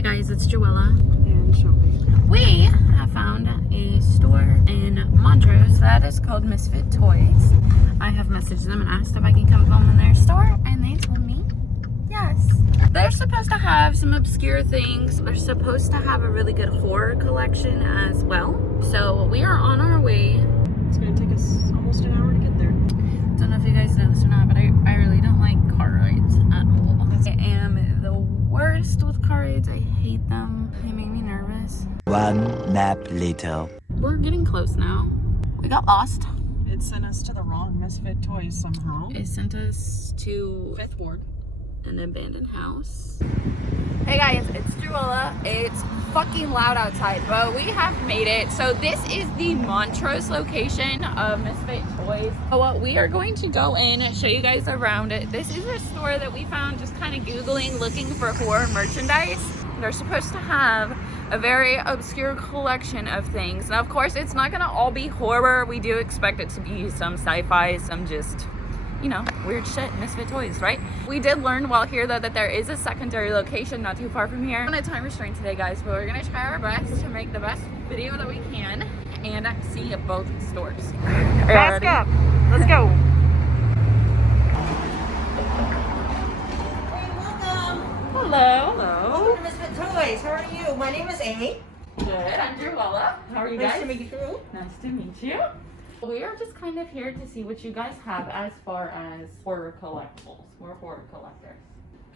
Hi guys, it's Drewella. And Shelby. We have found a store in Montrose that is called Misfit Toys. I have messaged them and asked if I can come film in their store, and they told me yes. They're supposed to have some obscure things. They're supposed to have a really good horror collection as well. So we are on our way. It's going to take us almost an hour to get there. Don't know if you guys know this or not, but I really don't like car rides at all. I am the worst with car rides. I hate them. They make me nervous. One nap later. We're getting close now. We got lost. It sent us to the wrong Misfit Toys somehow. It sent us to Fifth Ward. an abandoned house. Hey guys, it's Drewella. It's fucking loud outside, but we have made it. So this is the Montrose location of Misfit Toys. So we are going to go in and show you guys around it. This is a store that we found just kind of Googling, looking for horror merchandise. They're supposed to have a very obscure collection of things. Now, of course, it's not gonna all be horror. We do expect it to be some sci-fi, some just, you know, weird shit, Misfit Toys, right? We did learn while here though that there is a secondary location not too far from here. We're on a time restraint today, guys, but we're gonna try our best to make the best video that we can and see both stores. Mask up! Let's go! Hello. Hello. Welcome to Misfit Toys. How are you? My name is Aimee. Good, I'm Drewella. How are you guys? Nice to meet you. Nice to meet you. We are just kind of here to see what you guys have as far as horror collectibles. We're horror collectors.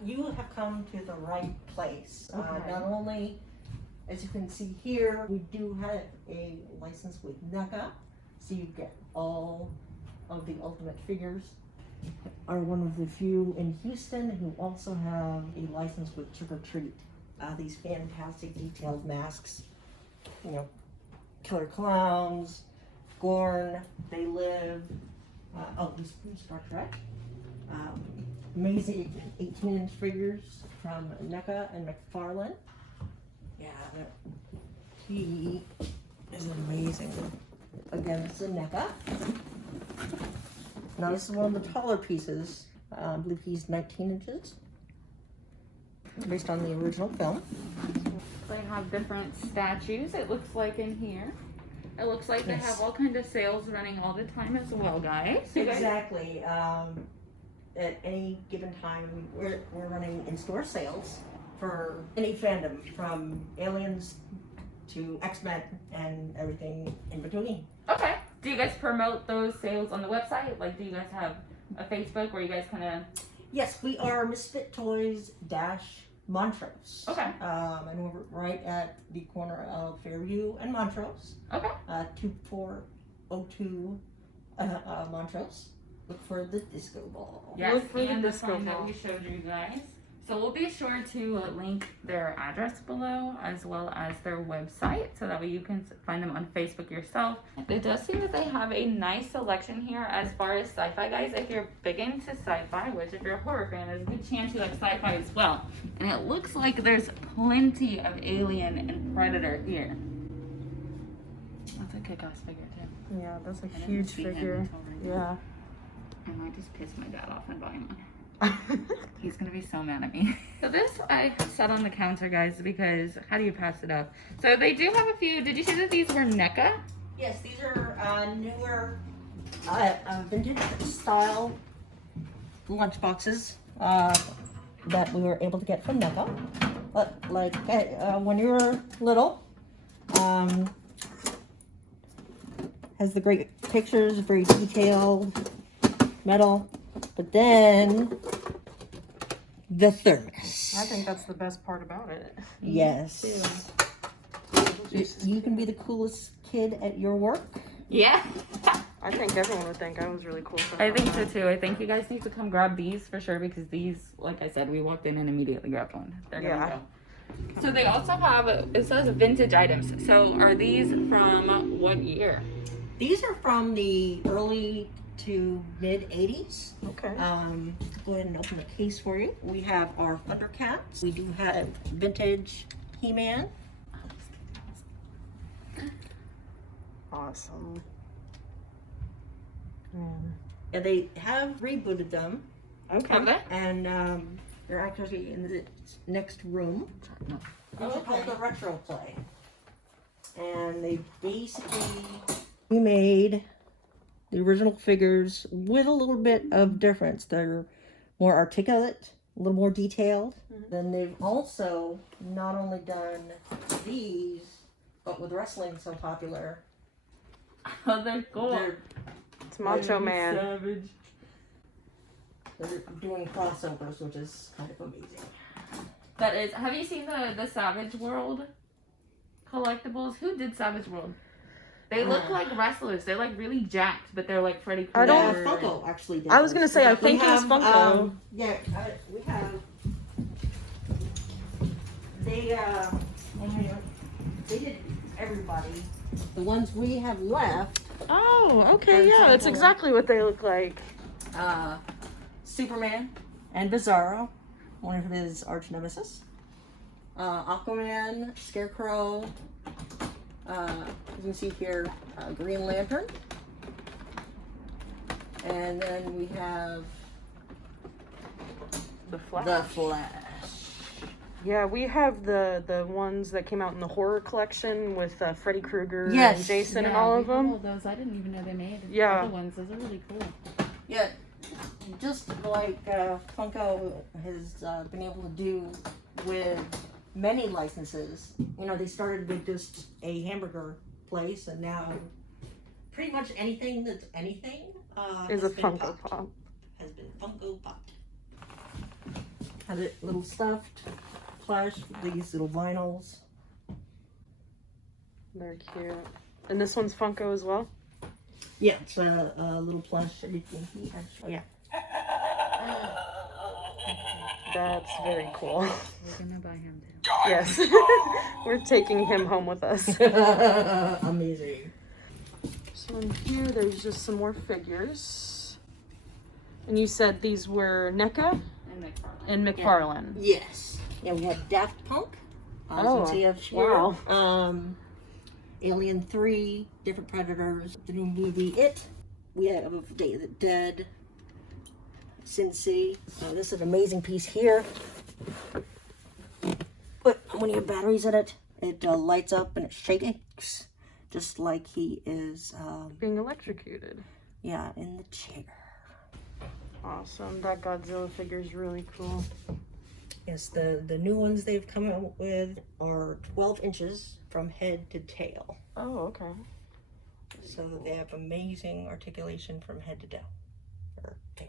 You have come to the right place. Okay. Not only, as you can see here, we do have a license with NECA, so you get all of the Ultimate figures. Are one of the few in Houston who also have a license with Trick or Treat. These fantastic detailed masks, you know, killer clowns, Gorn, They Live, these from Star Trek. Amazing 18-inch figures from NECA and McFarlane. Yeah, he is amazing. Again, this is a NECA. Now this is one of the taller pieces. I believe he's 19 inches. Based on the original film. They have different statues, it looks like, in here. It looks like they Yes. have all kinds of sales running all the time as well, guys. Exactly. At any given time, we're running in-store sales for any fandom, from Aliens to X-Men and everything in between. Okay. Do you guys promote those sales on the website? Like, do you guys have a Facebook where you guys kind of... Yes, we are Misfit Toys Montrose. Okay. And we're right at the corner of Fairview and Montrose. Okay. 2402 Montrose. Look for the disco ball. Yes, Look for the and the disco sign that ball. we showed you guys. So we'll be sure to link their address below as well as their website so that way you can find them on Facebook yourself. It does seem that they have a nice selection here as far as sci-fi, guys. If you're big into sci-fi, which if you're a horror fan, there's a good chance you like sci-fi as well. And it looks like there's plenty of Alien and Predator here. That's a kick-ass figure too. Yeah, that's a I didn't huge see him figure. until right now. Yeah. I might just piss my dad off and buy him one. He's gonna be so mad at me. So this I set on the counter, guys, because how do you pass it up? So they do have a few. Did you see that these were NECA? Yes, these are newer vintage style lunch boxes that we were able to get from NECA. But like when you were little, has the great pictures, very detailed metal. But then the thermos. I think that's the best part about it. Yes. You can be the coolest kid at your work. Yeah. I think everyone would think I was really cool. I think so too. I think you guys need to come grab these for sure because these, like I said, we walked in and immediately grabbed one. They're gonna go. So they also have, it says vintage items. So are these from what year? These are from the early to mid 80s. Okay. Go ahead and open the case for you. We have our Thundercats. We do have vintage He-Man. Awesome. And they have rebooted them. Okay. Have they? And they're actually in the next room. These are called the retro play. And they basically remade the original figures with a little bit of difference. They're more articulate, a little more detailed. Then they've also not only done these, but with wrestling so popular. Oh, they're cool. It's Macho Man. Savage. They're doing crossovers, which is kind of amazing. That is. Have you seen the Savage World collectibles? Who did Savage World? They look like wrestlers. They're like really jacked, but they're like Freddy Krueger. I don't- Funko actually did. I was gonna say, I We think it was have, Funko. Yeah, we have. They did everybody. The ones we have left. Oh, For okay, yeah, that's example- exactly what they look like. Superman and Bizarro, one of his arch nemesis. Aquaman, Scarecrow. You can see here, Green Lantern. And then we have The Flash. the Flash. Yeah, we have the ones that came out in the horror collection with Freddy Krueger Yes. and Jason and all of them. Those I didn't even know they made. Yeah. Other ones. Those are really cool. Yeah, just like Funko has been able to do with many licenses. You know, they started with just a hamburger place, and now pretty much anything that's anything Is has a been Funko popped. Pop. Has been Funko Popped. Has it little stuffed plush, these little vinyls. They're cute. And this one's Funko as well? Yeah, it's a little plush. Everything here. Yeah. That's very cool. We're gonna buy him too. Yes. We're taking him home with us. Amazing. So in here, there's just some more figures. And you said these were NECA And McFarlane. and McFarlane. Yes. Yeah, we have Daft Punk. Oh, Since you have here. wow. Alien 3, Different Predators, the new movie It. We have Day of the Dead, Sin City. This is an amazing piece here. Put one of your batteries in it. It lights up and it shakes, just like he is, Being electrocuted. yeah, in the chair. Awesome. That Godzilla figure is really cool. Yes, the new ones they've come out with are 12 inches from head to tail. Oh, okay. So that they have amazing articulation from head to tail. Or tail.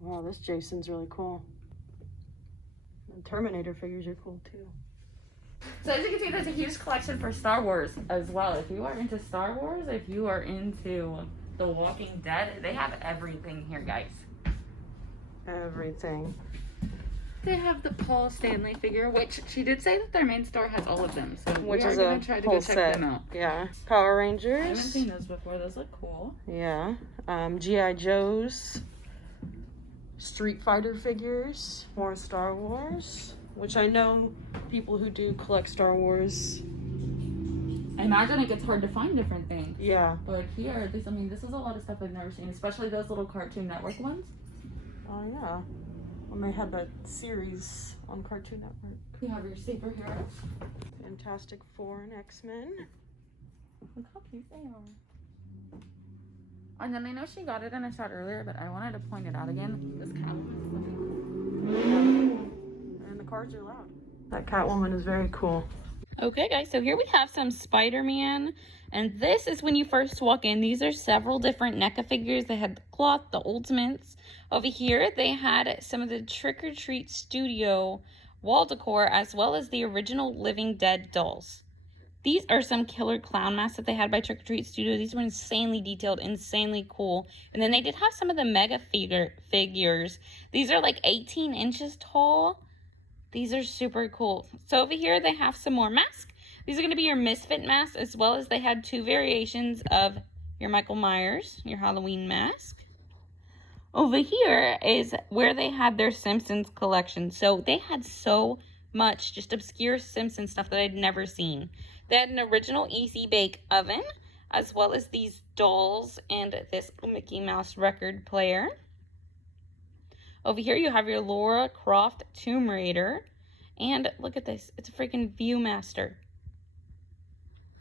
Wow, this Jason's really cool. And Terminator figures are cool too. So as you can see, there's a huge collection for Star Wars as well. If you are into Star Wars, if you are into The Walking Dead, they have everything here, guys. Everything. They have the Paul Stanley figure, which she did say that their main store has all of them. So Which we are is gonna a try to whole go check set. them out. Yeah. Power I haven't Rangers. seen those before. Those look cool. Yeah. G.I. Joes. Street Fighter figures. More Star Wars. Which I know people who do collect Star Wars. I imagine it gets hard to find different things. Yeah. But here, this is a lot of stuff I've never seen, especially those little Cartoon Network ones. Oh, yeah. When they had that series on Cartoon Network. You have your superheroes. Fantastic Four and X-Men. Look how cute they are. And then I know she got it in a shot earlier, but I wanted to point it out again. This Catwoman. And the cards are loud. That Catwoman is very cool. Okay, guys, so here we have some Spider-Man. And this is when you first walk in. These are several different NECA figures. They had the cloth, the ultimates. Over here, they had some of the Trick or Treat Studio wall decor, as well as the original Living Dead dolls. These are some killer clown masks that they had by Trick or Treat Studio. These were insanely detailed, insanely cool. And then they did have some of the mega figures. These are like 18 inches tall. These are super cool. So over here, they have some more masks. These are going to be your Misfit masks, as well as they had two variations of your Michael Myers, your Halloween mask. Over here is where they had their Simpsons collection. So they had so much just obscure Simpsons stuff that I'd never seen. They had an original Easy Bake Oven, as well as these dolls and this Mickey Mouse record player. Over here you have your Lara Croft Tomb Raider. And look at this. It's a freaking Viewmaster.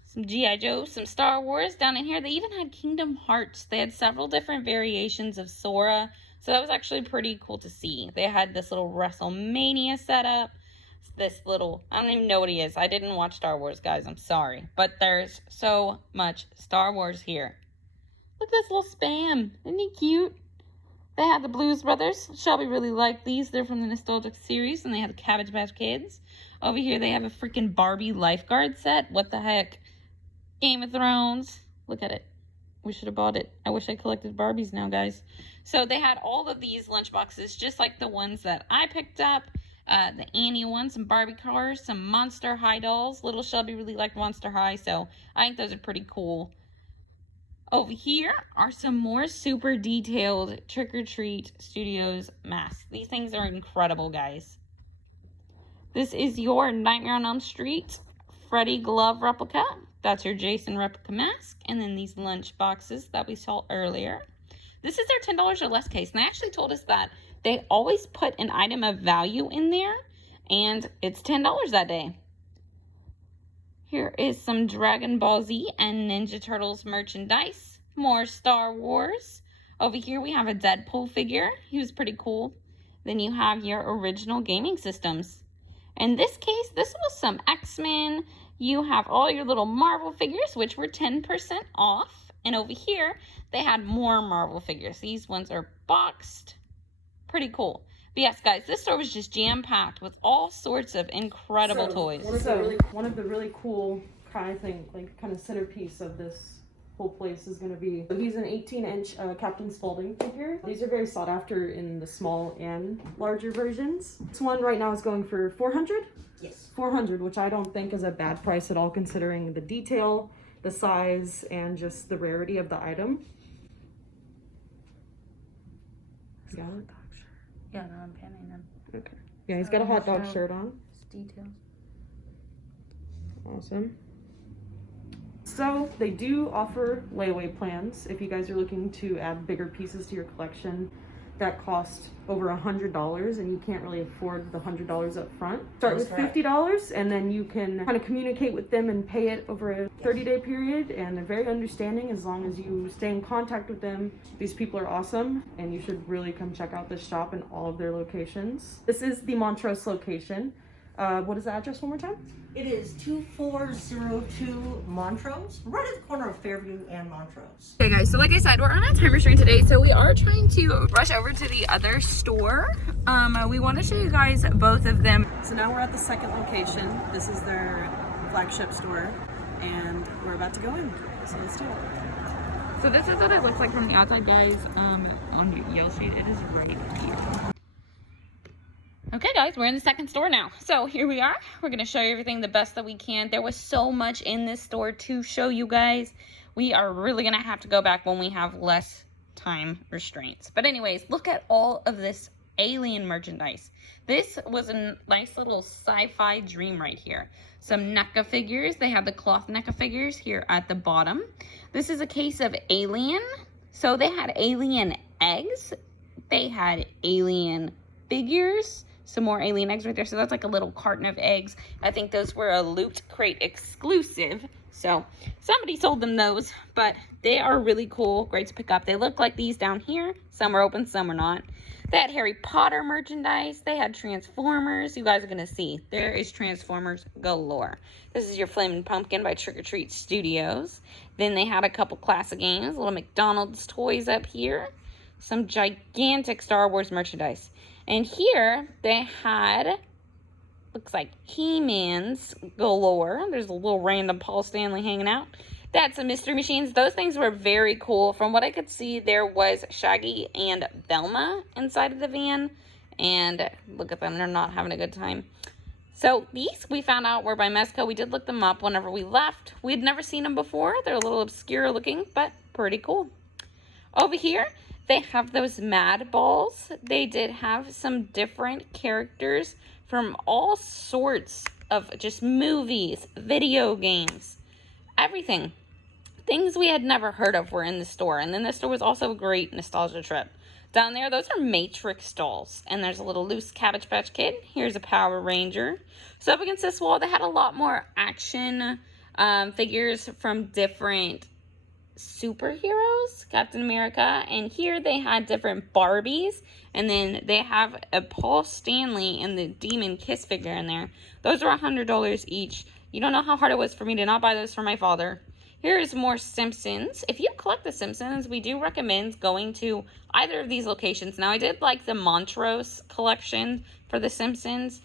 Some G.I. Joe, some Star Wars down in here. They even had Kingdom Hearts. They had several different variations of Sora. So that was actually pretty cool to see. They had this little WrestleMania setup. This little, I don't even know what he is. I didn't watch Star Wars, guys. I'm sorry. But there's so much Star Wars here. Look at this little Spam. Isn't he cute? They had the Blues Brothers. Shelby really liked these. They're from the Nostalgic series. And they have the Cabbage Patch Kids. Over here they have a freaking Barbie Lifeguard Set. What the heck? Game of Thrones. Look at it. We should have bought it. I wish I collected Barbies now, guys. So they had all of these lunchboxes, just like the ones that I picked up. The Annie one, some Barbie cars, some Monster High dolls. Little Shelby really liked Monster High, so I think those are pretty cool. Over here are some more super detailed Trick or Treat Studios masks. These things are incredible, guys. This is your Nightmare on Elm Street Freddy glove replica. That's your Jason replica mask. And then these lunch boxes that we saw earlier. This is their $10 or less case. And they actually told us that they always put an item of value in there. And it's $10 that day. Here is some Dragon Ball Z and Ninja Turtles merchandise. More Star Wars. Over here we have a Deadpool figure. He was pretty cool. Then you have your original gaming systems. In this case, this was some X-Men. You have all your little Marvel figures, which were 10% off. And over here, they had more Marvel figures. These ones are boxed. Pretty cool. But yes, guys, this store was just jam-packed with all sorts of incredible toys. One of the really cool kind of centerpiece of this whole place is going to be, he's an 18-inch Captain Spaulding figure. These are very sought after in the small and larger versions. This one right now is going for $400? Yes. $400, which I don't think is a bad price at all considering the detail, the size, and just the rarity of the item. Got it? Yeah, no, I'm panning them. Okay. Yeah, he's got a hot dog shirt on. Just details. Awesome. So they do offer layaway plans if you guys are looking to add bigger pieces to your collection that cost over $100 and you can't really afford the $100 up front. Start with $50 and then you can kind of communicate with them and pay it over a 30-day period, and they're very understanding as long as you stay in contact with them. These people are awesome and you should really come check out this shop in all of their locations. This is the Montrose location. What is the address one more time? It is 2402 Montrose, right at the corner of Fairview and Montrose. Okay guys, so like I said, we're on a time restraint today, so we are trying to rush over to the other store. We want to show you guys both of them. So now we're at the second location. This is their flagship store and we're about to go in. So let's do it. So this is what it looks like from the outside, guys. On Yale Street, it is right here. Okay guys, we're in the second store now. So here we are. We're going to show you everything the best that we can. There was so much in this store to show you guys. We are really going to have to go back when we have less time restraints. But anyways, look at all of this Alien merchandise. This was a nice little sci-fi dream right here. Some NECA figures. They have the cloth NECA figures here at the bottom. This is a case of Alien. So they had Alien eggs. They had Alien figures. Some more Alien eggs right there. So that's like a little carton of eggs. I think those were a Loot Crate exclusive. So somebody sold them those, but they are really cool. Great to pick up. They look like these down here. Some are open, some are not. They had Harry Potter merchandise. They had Transformers. You guys are going to see. There is Transformers galore. This is your Flaming Pumpkin by Trick or Treat Studios. Then they had a couple classic games. Little McDonald's toys up here. Some gigantic Star Wars merchandise. And here they had, looks like He-Man's galore. There's a little random Paul Stanley hanging out. That's some mystery machines. Those things were very cool. From what I could see, there was Shaggy and Velma inside of the van. And look at them. They're not having a good time. So these we found out were by Mezco. We did look them up whenever we left. We had never seen them before. They're a little obscure looking, but pretty cool. Over here, they have those Mad Balls. They did have some different characters from all sorts of just movies, video games, everything. Things we had never heard of were in the store. And then the store was also a great nostalgia trip. Down there, those are Matrix dolls. And there's a little loose Cabbage Patch Kid. Here's a Power Ranger. So up against this wall, they had a lot more action figures from different superheroes, Captain America. And here they had different Barbies. And then they have a Paul Stanley and the Demon Kiss figure in there. Those are $100 each. You don't know how hard it was for me to not buy those for my father. Here's more Simpsons. If you collect the Simpsons, we do recommend going to either of these locations. Now, I did like the Montrose collection for the Simpsons.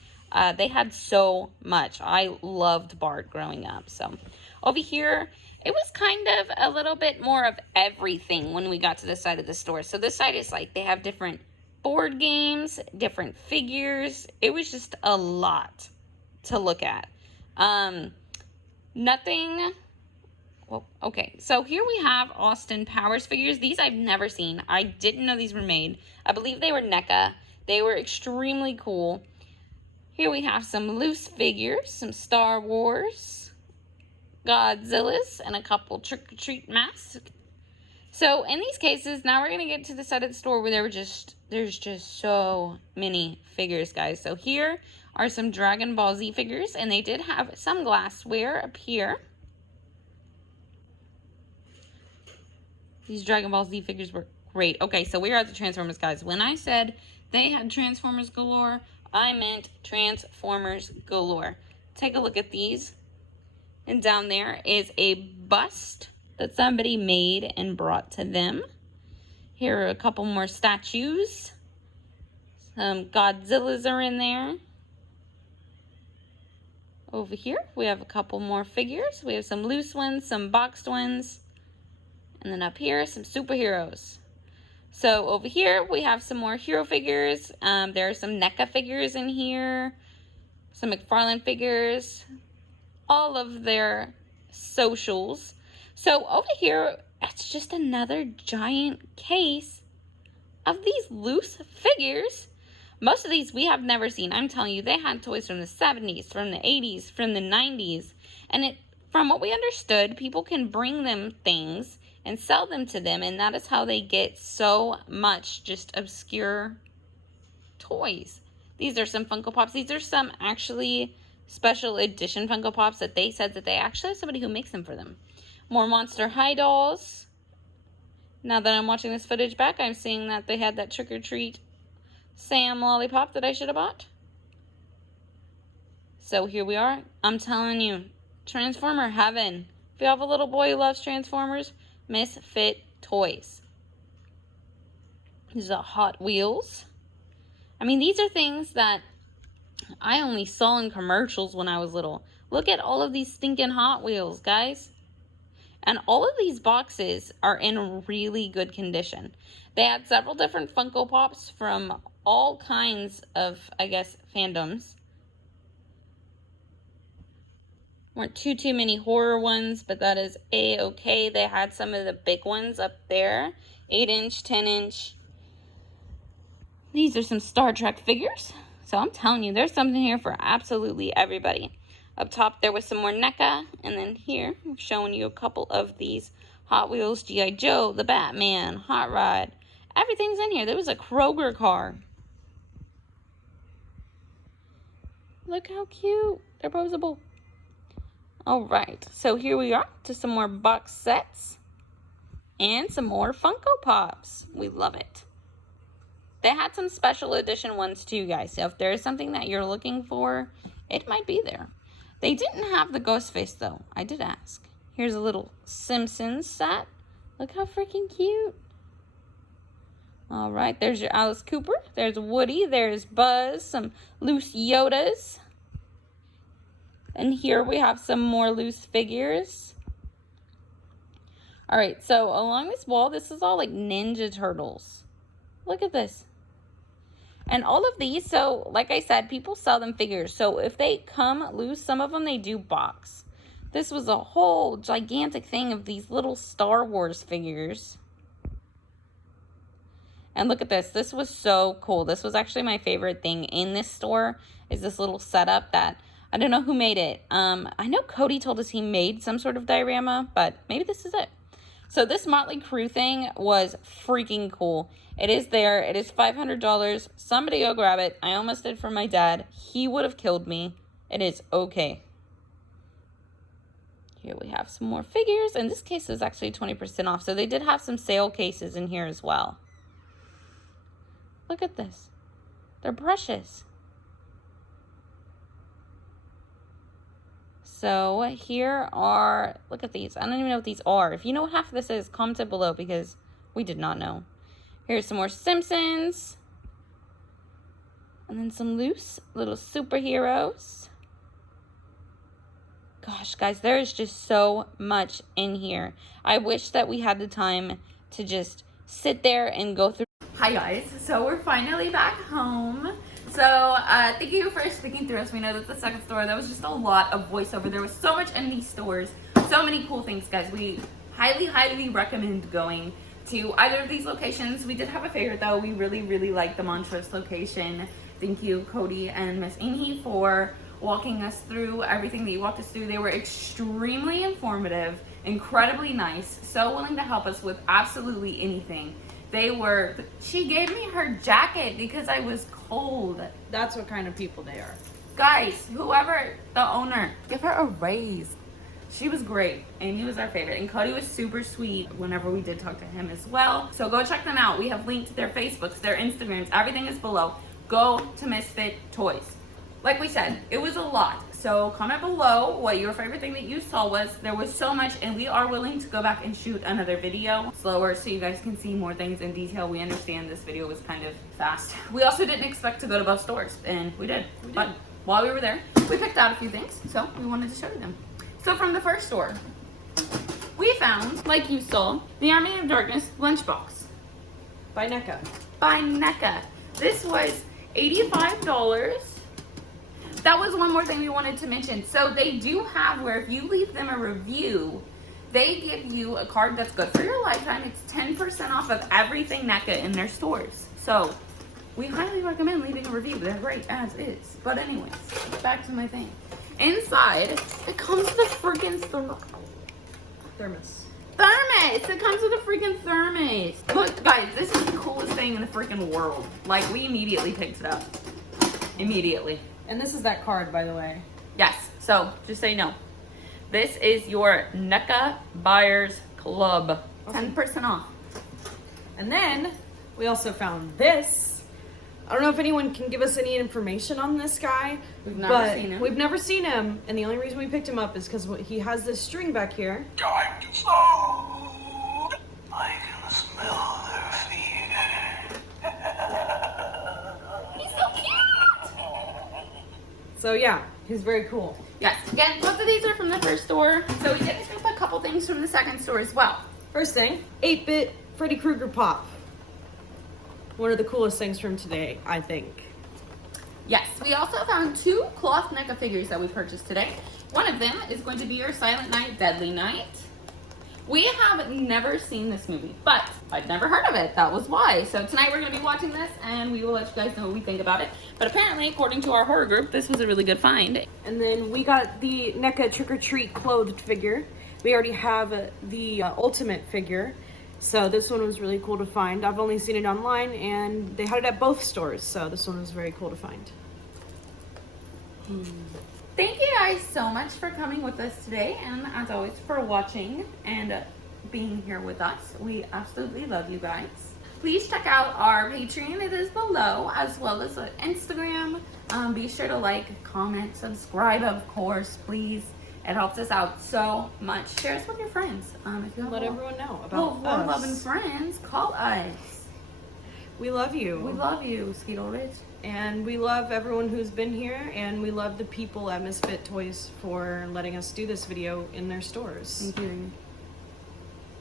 They had so much. I loved Bart growing up. So over here, it was kind of a little bit more of everything when we got to this side of the store. So this side is like they have different board games, different figures. It was just a lot to look at. Nothing... Well, okay, so here we have Austin Powers figures. These I've never seen. I didn't know these were made. I believe they were NECA. They were extremely cool. Here we have some loose figures, some Star Wars, Godzillas, and a couple trick-or-treat masks. So in these cases, now we're going to get to the side of the store where there's just so many figures, guys. So here are some Dragon Ball Z figures, and they did have some glassware up here. These Dragon Ball Z figures were great. Okay, so we're at the Transformers, guys. When I said they had Transformers galore, I meant Transformers galore. Take a look at these. And down there is a bust that somebody made and brought to them. Here are a couple more statues. Some Godzillas are in there. Over here, we have a couple more figures. We have some loose ones, some boxed ones. And then up here, some superheroes. So over here, we have some more hero figures. There are some NECA figures in here. Some McFarlane figures. All of their socials. So over here, it's just another giant case of these loose figures. Most of these we have never seen. I'm telling you, they had toys from the 70s, from the 80s, from the 90s. And from what we understood, people can bring them things and sell them to them, and that is how they get so much just obscure toys. These are some Funko Pops. These are some actually special edition Funko Pops that they said that they actually have somebody who makes them for them. More Monster High dolls. Now that I'm watching this footage back, I'm seeing that they had that Trick or Treat Sam lollipop that I should have bought. So here we are. I'm telling you, Transformer heaven. If you have a little boy who loves Transformers, Misfit Toys. These are Hot Wheels. I mean, these are things that I only saw in commercials when I was little. Look at all of these stinking Hot Wheels, guys. And all of these boxes are in really good condition. They had several different Funko Pops from all kinds of, I guess, fandoms. Weren't too many horror ones, but that is a-okay. They had some of the big ones up there. 8-inch, 10-inch. These are some Star Trek figures. So I'm telling you, there's something here for absolutely everybody. Up top, there was some more NECA. And then here, I'm showing you a couple of these Hot Wheels, G.I. Joe, the Batman, Hot Rod. Everything's in here. There was a Kroger car. Look how cute. They're posable. Alright, so here we are to some more box sets and some more Funko Pops. We love it. They had some special edition ones too, guys. So if there is something that you're looking for, it might be there. They didn't have the ghost face though. I did ask. Here's a little Simpsons set. Look how freaking cute. Alright, there's your Alice Cooper. There's Woody. There's Buzz. Some loose Yodas. And here we have some more loose figures. Alright, so along this wall, this is all like Ninja Turtles. Look at this. And all of these, so like I said, people sell them figures. So if they come loose, some of them they do box. This was a whole gigantic thing of these little Star Wars figures. And look at this. This was so cool. This was actually my favorite thing in this store, is this little setup that I don't know who made it. I know Cody told us he made some sort of diorama, but maybe this is it. So this Motley Crue thing was freaking cool. It is there. It is $500. Somebody go grab it. I almost did for my dad. He would have killed me. It is okay. Here we have some more figures. And this case is actually 20% off. So they did have some sale cases in here as well. Look at this. They're brushes. So here are, look at these. I don't even know what these are. If you know what half of this is, comment it below because we did not know. Here's some more Simpsons. And then some loose little superheroes. Gosh, guys, there is just so much in here. I wish that we had the time to just sit there and go through. Hi, guys. So we're finally back home. So thank you for sticking through us. We know that the second store, that was just a lot of voiceover. There was so much in these stores. So many cool things, guys. We highly, highly recommend going to either of these locations. We did have a favorite, though. We really, really liked the Montrose location. Thank you, Cody and Miss Aimee, for walking us through everything that you walked us through. They were extremely informative, incredibly nice, so willing to help us with absolutely anything. She gave me her jacket because I was cold. That's what kind of people they are. Guys, whoever the owner, give her a raise. She was great. Amy was our favorite. And Cody was super sweet whenever we did talk to him as well. So go check them out. We have linked their Facebooks, their Instagrams. Everything is below. Go to Misfit Toys. Like we said, it was a lot. So comment below what your favorite thing that you saw was. There was so much, and we are willing to go back and shoot another video slower so you guys can see more things in detail. We understand this video was kind of fast. We also didn't expect to go to both stores, and we did. But while we were there, we picked out a few things, so we wanted to show you them. So from the first store, we found, like you saw, the Army of Darkness lunchbox. By NECA. By NECA. This was $85. That was one more thing we wanted to mention. So they do have where if you leave them a review, they give you a card that's good for your lifetime. It's 10% off of everything NECA in their stores. So we highly recommend leaving a review. They're great as is. But anyways, back to my thing. Inside, it comes with a freaking Thermos. It comes with a freaking thermos. Look, guys, this is the coolest thing in the freaking world. Like, we immediately picked it up. Immediately. And this is that card, by the way. Yes, so just so you know, this is your NECA Buyers Club. 10% off. And then we also found this. I don't know if anyone can give us any information on this guy. We've never seen him. We've never seen him, and the only reason we picked him up is because he has this string back here. Time to food. I can smell their fear. He's so cute! So yeah, he's very cool. Yes, again, both of these are from the first store. So we did pick up a couple things from the second store as well. First thing, 8-bit Freddy Krueger Pop. One of the coolest things from today, I think. Yes, we also found 2 cloth NECA figures that we purchased today. One of them is going to be your Silent Night, Deadly Night. We have never seen this movie, but I'd never heard of it. That was why. So tonight we're going to be watching this, and we will let you guys know what we think about it. But apparently, according to our horror group, this was a really good find. And then we got the NECA Trick or Treat clothed figure. We already have the Ultimate figure. So this one was really cool to find. I've only seen it online, and they had it at both stores. So this one was very cool to find. Thank you guys so much for coming with us today, and as always for watching and being here with us. We absolutely love you guys. Please check out our Patreon. It is below, as well as Instagram. Be sure to like, comment, subscribe, of course, please. It helps us out so much. Share us with your friends. If you have Let everyone know about us. loving friends, call us. We love you. We love you, Skeetle Ridge. And we love everyone who's been here, and we love the people at Misfit Toys for letting us do this video in their stores. Thank you.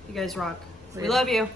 You guys rock. We Later. love you.